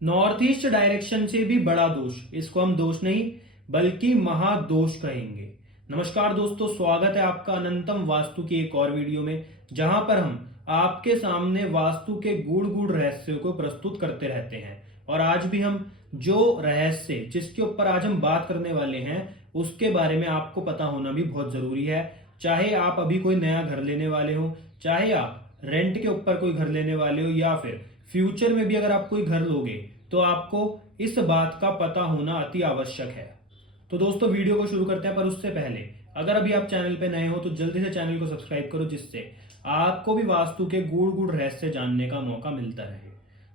North east direction से भी बड़ा दोष, इसको हम दोष नहीं बल्कि महादोष कहेंगे। नमस्कार दोस्तों, स्वागत है आपका अनंतम वास्तु की एक और वीडियो में, जहां पर हम आपके सामने वास्तु के गूढ़ गूढ़ रहस्यों को प्रस्तुत करते रहते हैं। और आज भी हम जो रहस्य जिसके ऊपर आज हम बात करने वाले हैं उसके बारे में आपको पता होना भी बहुत जरूरी है। चाहे आप अभी कोई नया घर लेने वाले हो, चाहे आप रेंट के ऊपर कोई घर लेने वाले हो, या फिर फ्यूचर में भी अगर आप कोई घर लोगे तो आपको इस बात का पता होना अति आवश्यक है। तो दोस्तों वीडियो को शुरू करते हैं, पर उससे पहले अगर अभी आप चैनल पे नए हो तो जल्दी से चैनल को सब्सक्राइब करो, जिससे आपको भी वास्तु के गूढ़ गूढ़ रहस्य जानने का मौका मिलता रहे।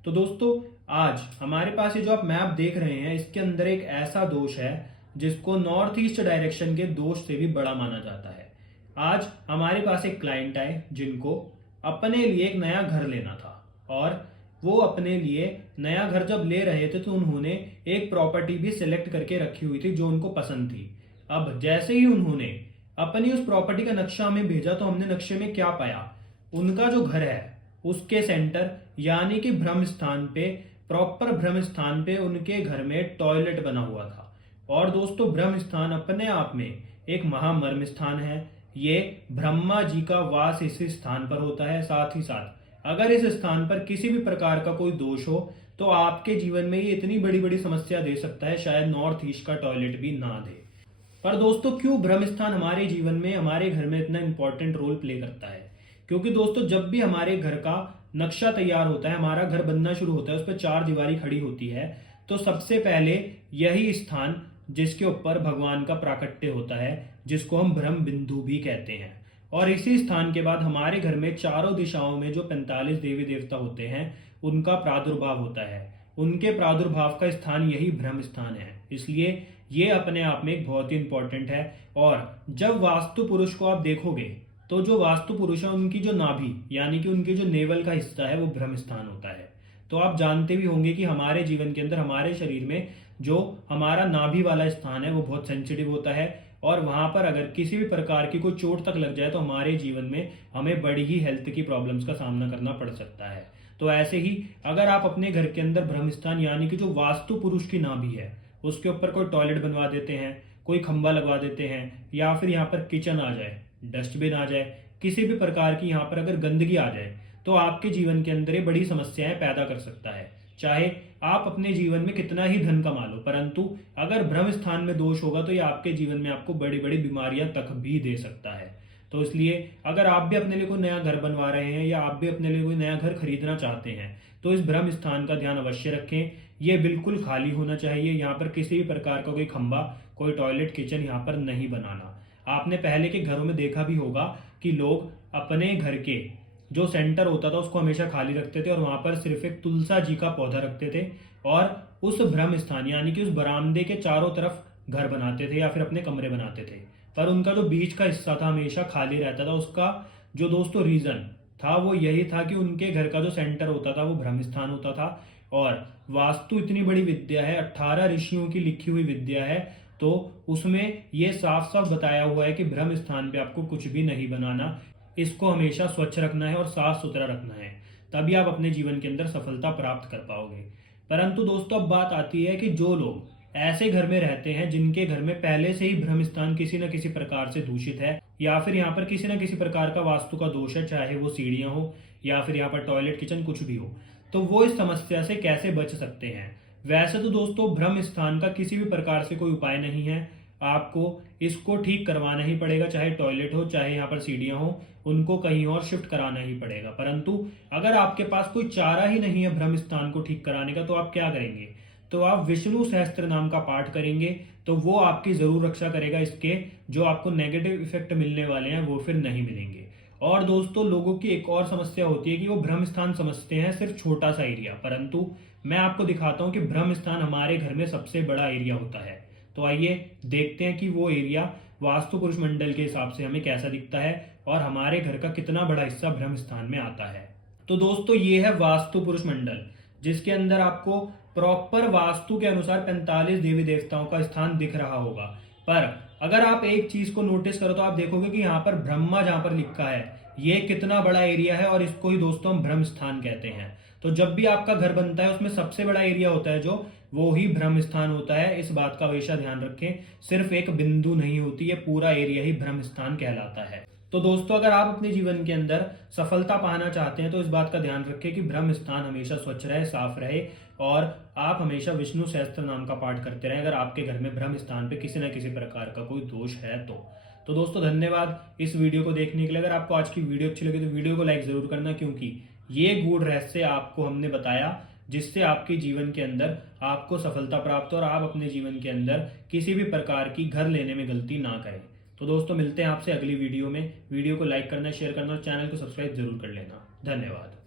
तो दोस्तों आज हमारे पास ये जो आप मैप देख रहे हैं, इसके अंदर एक ऐसा दोष है जिसको नॉर्थ ईस्ट डायरेक्शन के दोष से भी बड़ा माना जाता है। आज हमारे पास एक क्लाइंट आए जिनको अपने लिए एक नया घर लेना था, और वो अपने लिए नया घर जब ले रहे थे तो उन्होंने एक प्रॉपर्टी भी सिलेक्ट करके रखी हुई थी जो उनको पसंद थी। अब जैसे ही उन्होंने अपनी उस प्रॉपर्टी का नक्शा हमें भेजा तो हमने नक्शे में क्या पाया, उनका जो घर है उसके सेंटर यानी कि ब्रह्म स्थान पे, प्रॉपर ब्रह्म स्थान पे उनके घर में टॉयलेट बना हुआ था। और दोस्तों ब्रह्म स्थान अपने आप में एक महामर्म स्थान है। ये ब्रह्मा जी का वास इस स्थान पर होता है। साथ ही साथ अगर इस स्थान पर किसी भी प्रकार का कोई दोष हो तो आपके जीवन में ये इतनी बड़ी बड़ी समस्या दे सकता है, शायद नॉर्थ ईस्ट का टॉयलेट भी ना दे। पर दोस्तों क्यों ब्रह्म स्थान हमारे जीवन में, हमारे घर में इतना इंपॉर्टेंट रोल प्ले करता है? क्योंकि दोस्तों जब भी हमारे घर का नक्शा तैयार होता है, हमारा घर बनना शुरू होता है, उस पर चार दीवारी खड़ी होती है, तो सबसे पहले यही स्थान जिसके ऊपर भगवान का प्राकट्य होता है, जिसको हम ब्रह्म बिंदु भी कहते हैं। और इसी स्थान के बाद हमारे घर में चारों दिशाओं में जो 45 देवी देवता होते हैं उनका प्रादुर्भाव होता है। उनके प्रादुर्भाव का स्थान यही ब्रह्म स्थान है, इसलिए ये अपने आप में एक बहुत ही इंपॉर्टेंट है। और जब वास्तु पुरुष को आप देखोगे तो जो वास्तु पुरुष है उनकी जो नाभि यानी कि उनकी जो नेवल का हिस्सा है वो ब्रह्म स्थान होता है। तो आप जानते भी होंगे कि हमारे जीवन के अंदर, हमारे शरीर में जो हमारा नाभि वाला स्थान है वो बहुत सेंसिटिव होता है, और वहां पर अगर किसी भी प्रकार की कोई चोट तक लग जाए तो हमारे जीवन में हमें बड़ी ही हेल्थ की प्रॉब्लम्स का सामना करना पड़ सकता है। तो ऐसे ही अगर आप अपने घर के अंदर ब्रह्म स्थान यानी कि जो वास्तु पुरुष की नाभि है उसके ऊपर कोई टॉयलेट बनवा देते हैं, कोई खंबा लगवा देते हैं, या फिर यहाँ पर किचन आ जाए, डस्टबिन आ जाए, किसी भी प्रकार की यहाँ पर अगर गंदगी आ जाए तो आपके जीवन के अंदर ये बड़ी समस्याएं पैदा कर सकता है। चाहे आप अपने जीवन में कितना ही धन कमा लो, परंतु अगर ब्रह्म स्थान में दोष होगा तो ये आपके जीवन में आपको बड़ी बड़ी बीमारियां तक भी दे सकता है। तो इसलिए अगर आप भी अपने लिए कोई नया घर बनवा रहे हैं या आप भी अपने लिए कोई नया घर खरीदना चाहते हैं तो इस ब्रह्म स्थान का ध्यान अवश्य रखें। ये बिल्कुल खाली होना चाहिए, यहाँ पर किसी भी प्रकार का कोई खंबा, कोई टॉयलेट, किचन यहाँ पर नहीं बनाना। आपने पहले के घरों में देखा भी होगा कि लोग अपने घर के जो सेंटर होता था उसको हमेशा खाली रखते थे और वहां पर सिर्फ एक तुलसा जी का पौधा रखते थे, और उस ब्रह्म स्थान यानी कि उस बरामदे के चारों तरफ घर बनाते थे या फिर अपने कमरे बनाते थे। पर उनका जो बीच का हिस्सा था हमेशा खाली रहता था। उसका जो दोस्तों रीजन था वो यही था कि उनके घर का जो सेंटर होता था वो ब्रह्म स्थान होता था। और वास्तु इतनी बड़ी विद्या है, 18 ऋषियों की लिखी हुई विद्या है, तो उसमें ये साफ साफ बताया हुआ है कि ब्रह्म स्थान पे आपको कुछ भी नहीं बनाना, इसको हमेशा स्वच्छ रखना है और साफ सुथरा रखना है, तभी आप अपने जीवन के अंदर सफलता प्राप्त कर पाओगे। परंतु दोस्तों अब बात आती है कि जो लोग ऐसे घर में रहते हैं जिनके घर में पहले से ही ब्रह्म स्थान किसी न किसी प्रकार से दूषित है, या फिर यहाँ पर किसी न किसी प्रकार का वास्तु का दोष है, चाहे वो सीढ़ियां हो या फिर यहाँ पर टॉयलेट, किचन, कुछ भी हो, तो वो इस समस्या से कैसे बच सकते हैं? वैसे तो दोस्तों ब्रह्म स्थान का किसी भी प्रकार से कोई उपाय नहीं है, आपको इसको ठीक करवाना ही पड़ेगा। चाहे टॉयलेट हो, चाहे यहाँ पर सीढ़ियां हो, उनको कहीं और शिफ्ट कराना ही पड़ेगा। परंतु अगर आपके पास कोई चारा ही नहीं है ब्रह्म स्थान को ठीक कराने का तो आप क्या करेंगे? तो आप विष्णु सहस्त्र नाम का पाठ करेंगे, तो वो आपकी जरूर रक्षा करेगा। इसके जो आपको नेगेटिव इफेक्ट मिलने वाले हैं वो फिर नहीं मिलेंगे। और दोस्तों लोगों की एक और समस्या होती है कि वो ब्रह्म स्थान समझते हैं सिर्फ छोटा सा एरिया, परंतु मैं आपको दिखाता हूं कि ब्रह्म स्थान हमारे घर में सबसे बड़ा एरिया होता है। तो आइए देखते हैं कि वो एरिया वास्तु पुरुष मंडल के हिसाब से हमें कैसा दिखता है और हमारे घर का कितना बड़ा हिस्सा ब्रह्म स्थान में आता है। तो दोस्तों ये है वास्तु पुरुष मंडल, जिसके अंदर आपको प्रॉपर वास्तु के अनुसार 45 देवी देवताओं का स्थान दिख रहा होगा। पर अगर आप एक चीज को नोटिस करो तो आप देखोगे कि यहाँ पर ब्रह्मा जहां पर लिखा है ये कितना बड़ा एरिया है, और इसको ही दोस्तों हम ब्रह्म स्थान कहते हैं। तो जब भी आपका घर बनता है उसमें सबसे बड़ा एरिया होता है जो, वो ही ब्रह्म स्थान होता है। इस बात का हमेशा ध्यान रखें, सिर्फ एक बिंदु नहीं होती है, पूरा एरिया ही ब्रह्म स्थान कहलाता है। तो दोस्तों, अगर आप अपने जीवन के अंदर सफलता पाना चाहते हैं तो इस बात का ध्यान रखें कि ब्रह्म स्थान हमेशा स्वच्छ रहे, साफ रहे, और आप हमेशा विष्णु सहस्त्र नाम का पाठ करते रहें अगर आपके घर में ब्रह्म स्थान पे किसी न किसी प्रकार का कोई दोष है तो दोस्तों, धन्यवाद इस वीडियो को देखने के लिए। अगर आपको आज की वीडियो अच्छी लगी तो वीडियो को लाइक जरूर करना, क्योंकि ये गूढ़ रहस्य आपको हमने बताया जिससे आपके जीवन के अंदर आपको सफलता प्राप्त हो और आप अपने जीवन के अंदर किसी भी प्रकार की घर लेने में गलती ना करें। तो दोस्तों, मिलते हैं आपसे अगली वीडियो में। वीडियो को लाइक करना, शेयर करना और चैनल को सब्सक्राइब जरूर कर लेना। धन्यवाद।